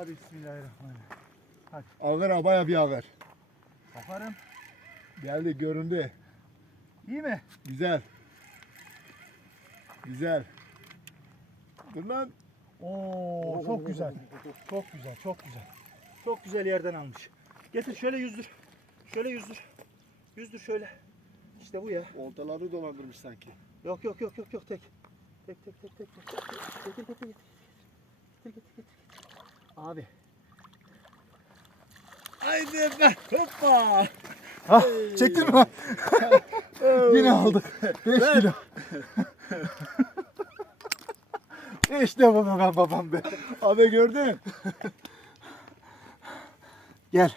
Hadi bismillahirrahmanirrahim. Ağır ha baya bir ağır. Kaparım. Geldi göründü. İyi mi? Güzel. Güzel. Dur lan. Oo çok güzel. Çok güzel, çok güzel. Çok güzel yerden almış. Getir şöyle yüzdür. Şöyle yüzdür. Yüzdür şöyle. İşte bu ya. Oltaları dolandırmış sanki. Yok yok yok yok yok tek. Tek tek tek tek tek. Getir getir getir. Getir getir getir. Abi. Haydi be. Hoppa. Ha, çektin mi? Yine aldık. 5 kilo. işte bu babam, babam be. Abi gördün. Gel.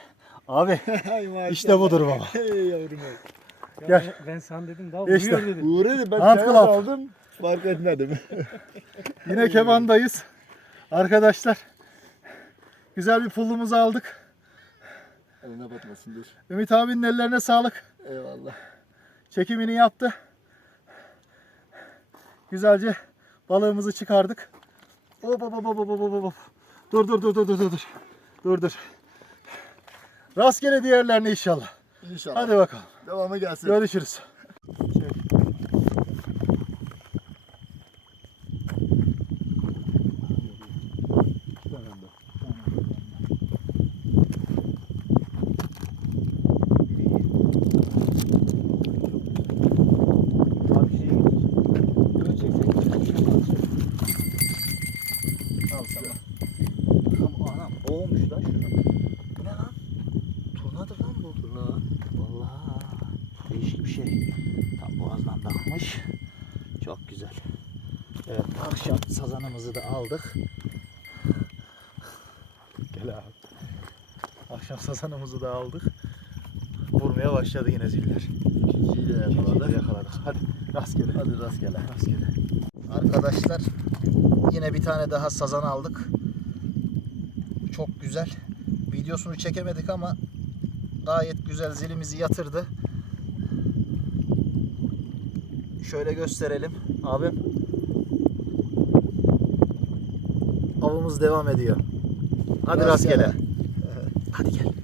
Abi işte budur baba. Hey yavrum hey. Gel. Ben sana dedim daha İşte. uyuyor dedim. Uğur dedi ben Club. aldım. Fark etmedim. Yine kebandayız. Arkadaşlar. Güzel bir pullumuzu aldık. Eline batmasın dur. Ümit abinin ellerine sağlık. Eyvallah. Çekimini yaptı. Güzelce balığımızı çıkardık. Hop hop hop hop hop hop hop. Dur dur dur dur dur dur. dur. Dur dur. Rastgele diğerlerine inşallah. İnşallah. Hadi bakalım. Devamı gelsin. Görüşürüz. Abi şeye getir. Böyle çeksek. Al sana. Boğulmuş lan şunu. Bu ne lan? Turnadır lan bu. Turna. Vallahi değişik bir şey. Tam boğazdan takmış. Çok güzel. Evet akşam sazanımızı da aldık. Gel abi. Akşam sazanımızı da aldık. Vurmaya başladı yine ziller. İkinciyi de yakaladık. yakaladık. Hadi rastgele. Hadi rastgele. Rastgele. Arkadaşlar yine bir tane daha sazan aldık. Çok güzel. Videosunu çekemedik ama gayet güzel zilimizi yatırdı. Şöyle gösterelim abim. Avımız devam ediyor. Hadi rastgele. Rastgele. Hadi gel.